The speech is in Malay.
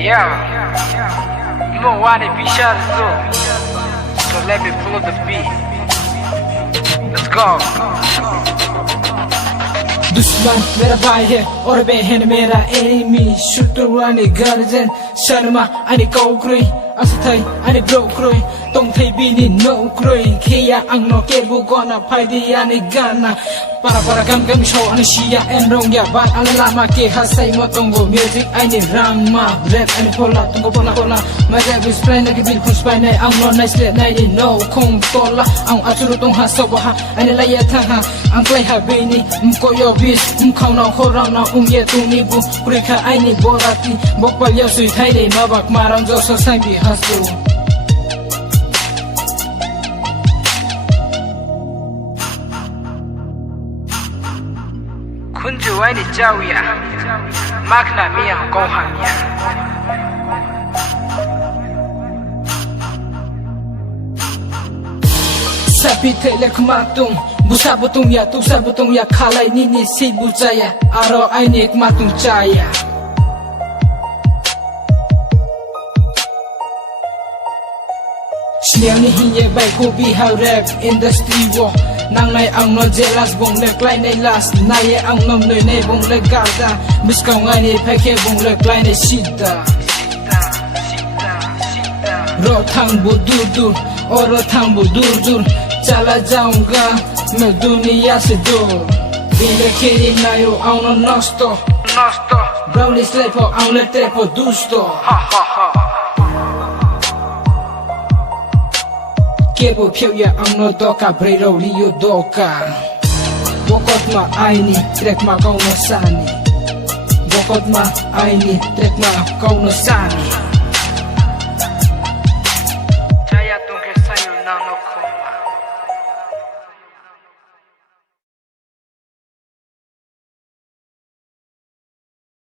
Yeah, you don't want to be shot so let me pull up the beat. Let's go. दुश्मन मेरा भाई है और बहन मेरा एनिमी शूटर अनि गार्जन शर्मा अनि कौक्रुई असथै अनि ब्रोक्रुई तोंथै बिनि नौक्रुई खिया आंनो केबु गना फाइदि अनि गाना para gam show ani shia and rong ya ba alama ke hasai motongo music ani rangma rap ani pola tongo pola my rap is plain like bil push by nay ang no nice let nay no kong tola ang aturu tong ha so ha ani la ya tha ha ang play ha bini ko yo bis khau na khorang na ye tu ni bu kurikha ani borati bokpal ya sui thai de ma bak marang jo so sai bi hasu Kunju wani jawiya makna miya koha miya Sabi telek matung busa butung ya tu sa butung ya khalai ni si bujaya aro ainik matung jaya Sniaw ni hinye bai ko bi how rap industry wo nang nay ang no jealous bong le klai nay last nay ang nom noi nay bong le garda biskaw ngay ni pheke bong le klai nay sida ro thang bu dur oro thang bu dur chala jaunga me dunia se dur bile kiri nayo ang no nosto brownie slepo ang le trepo dusto Kebo phiêu ya ang no doka brero liyo doka Bokot ma aini trek ma kau no sani Bokot ma aini trek ma kau no sani